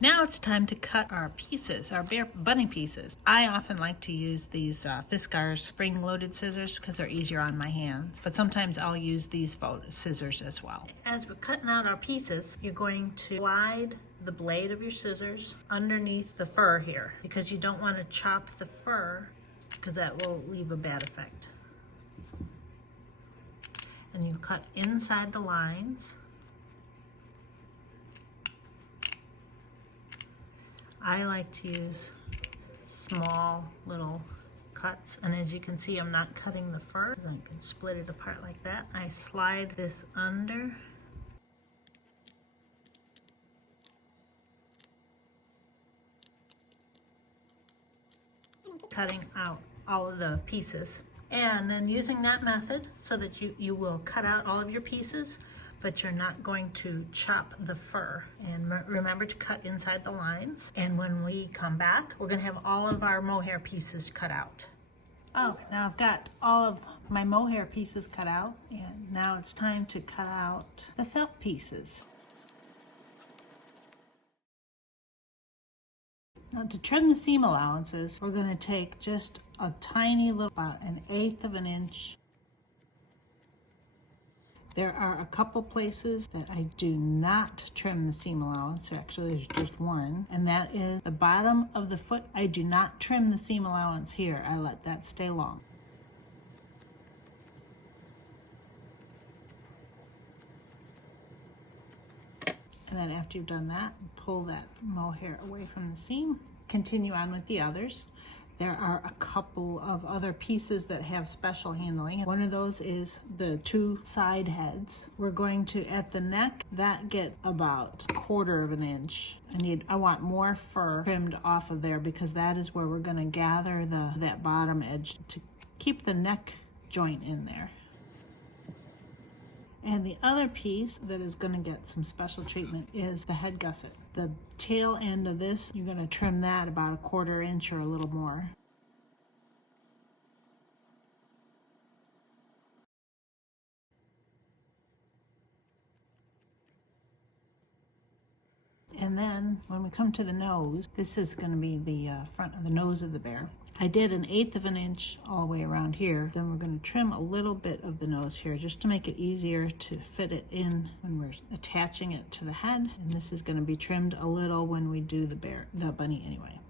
Now it's time to cut our pieces, our bear bunny pieces. I often like to use these Fiskars spring-loaded scissors because they're easier on my hands, but sometimes I'll use these scissors as well. As we're cutting out our pieces, you're going to slide the blade of your scissors underneath the fur here because you don't want to chop the fur because that will leave a bad effect. And you cut inside the lines. I like to use small little cuts, and as you can see, I'm not cutting the fur because I can split it apart like that. I slide this under. Cutting out all of the pieces. And then using that method so that you will cut out all of your pieces, but you're not going to chop the fur. And remember to cut inside the lines. And when we come back, we're gonna have all of our mohair pieces cut out. Oh, now I've got all of my mohair pieces cut out, and now it's time to cut out the felt pieces. Now to trim the seam allowances, we're going to take just a tiny little, about 1/8 of an inch. There are a couple places that I do not trim the seam allowance. Actually, there's just one, and that is the bottom of the foot. I do not trim the seam allowance here. I let that stay long. And then after you've done that, pull that mohair away from the seam. Continue on with the others. There are a couple of other pieces that have special handling. One of those is the 2 side heads. We're going to, at the neck, that get about 1/4 of an inch. I want more fur trimmed off of there because that is where we're gonna gather that bottom edge to keep the neck joint in there. And the other piece that is going to get some special treatment is the head gusset. The tail end of this, you're going to trim that about 1/4 inch or a little more. And then when we come to the nose, this is going to be the front of the nose of the bear. I did 1/8 of an inch all the way around here. Then we're going to trim a little bit of the nose here just to make it easier to fit it in when we're attaching it to the head. And this is going to be trimmed a little when we do the bunny anyway.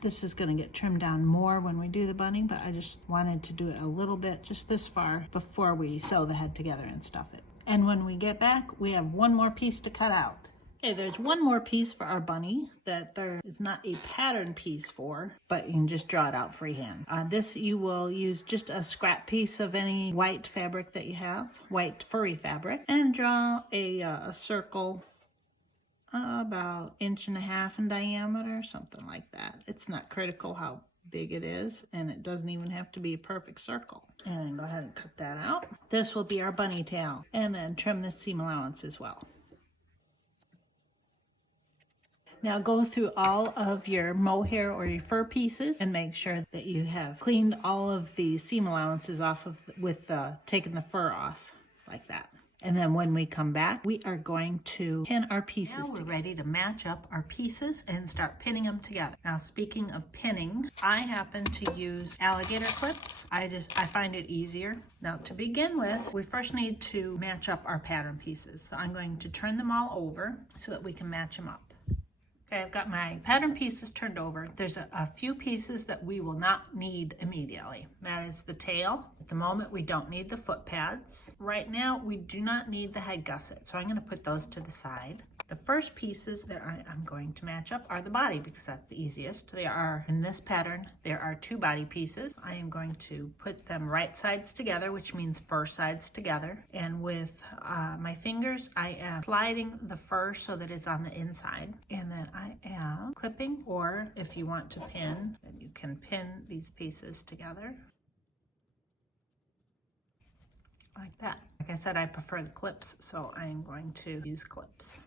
This is going to get trimmed down more when we do the bunny, but I just wanted to do it a little bit, just this far, before we sew the head together and stuff it. And when we get back, we have one more piece to cut out. Okay, there's one more piece for our bunny that there is not a pattern piece for, but you can just draw it out freehand. This you will use just a scrap piece of any white fabric that you have, white furry fabric, and draw a circle about 1.5 inches in diameter, something like that. It's not critical how big it is, and it doesn't even have to be a perfect circle. And go ahead and cut that out. This will be our bunny tail, and then trim the seam allowance as well. Now go through all of your mohair or your fur pieces and make sure that you have cleaned all of the seam allowances off of with taking the fur off like that. And then when we come back, we are going to pin our pieces together. Now we're ready to match up our pieces and start pinning them together. Now, speaking of pinning, I happen to use alligator clips. I find it easier. Now, to begin with, we first need to match up our pattern pieces. So I'm going to turn them all over so that we can match them up. Okay, I've got my pattern pieces turned over. There's a few pieces that we will not need immediately. That is the tail. At the moment, we don't need the foot pads. Right now, we do not need the head gusset, so I'm going to put those to the side. The first pieces that I'm going to match up are the body because that's the easiest. They are, in this pattern, there are 2 body pieces. I am going to put them right sides together, which means fur sides together. And with my fingers, I am sliding the fur so that it's on the inside. And then I am clipping, or if you want to pin, then you can pin these pieces together. Like that. Like I said, I prefer the clips, so I am going to use clips.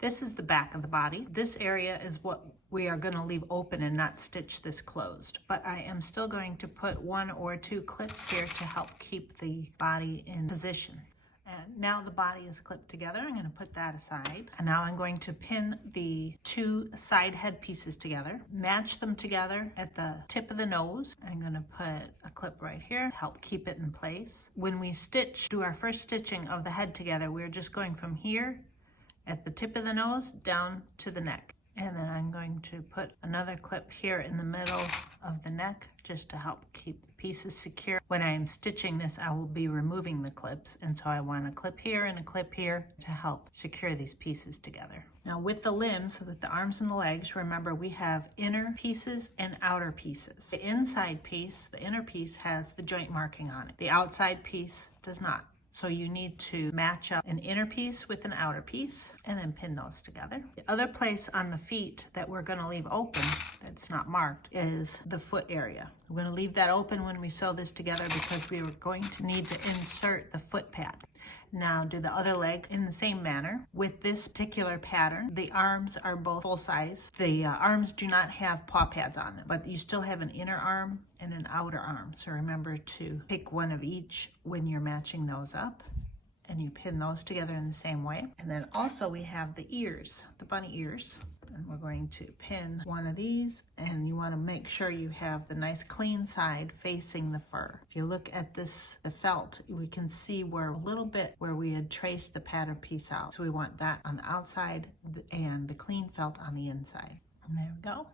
This is the back of the body. This area is what we are going to leave open and not stitch this closed. But I am still going to put 1 or 2 clips here to help keep the body in position. And now the body is clipped together. I'm going to put that aside. And now I'm going to pin the 2 side head pieces together, match them together at the tip of the nose. I'm going to put a clip right here to help keep it in place. When we do our first stitching of the head together, we're just going from here at the tip of the nose down to the neck. And then I'm going to put another clip here in the middle of the neck just to help keep the pieces secure. When I am stitching this, I will be removing the clips, and so I want a clip here and a clip here to help secure these pieces together. Now with the limbs, so with the arms and the legs, remember we have inner pieces and outer pieces. The inside piece, the inner piece, has the joint marking on it. The outside piece does not. So you need to match up an inner piece with an outer piece and then pin those together. The other place on the feet that we're going to leave open that's not marked is the foot area. We're going to leave that open when we sew this together because we are going to need to insert the foot pad. Now do the other leg in the same manner. With this particular pattern, the arms are both full size. The arms do not have paw pads on them, but you still have an inner arm and an outer arm. So remember to pick one of each when you're matching those up, and you pin those together in the same way. And then also we have the ears, the bunny ears. And we're going to pin one of these, and you want to make sure you have the nice clean side facing the fur. If you look at this, the felt, we can see where a little bit where we had traced the pattern piece out. So we want that on the outside and the clean felt on the inside. And there we go.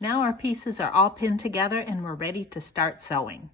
Now our pieces are all pinned together and we're ready to start sewing.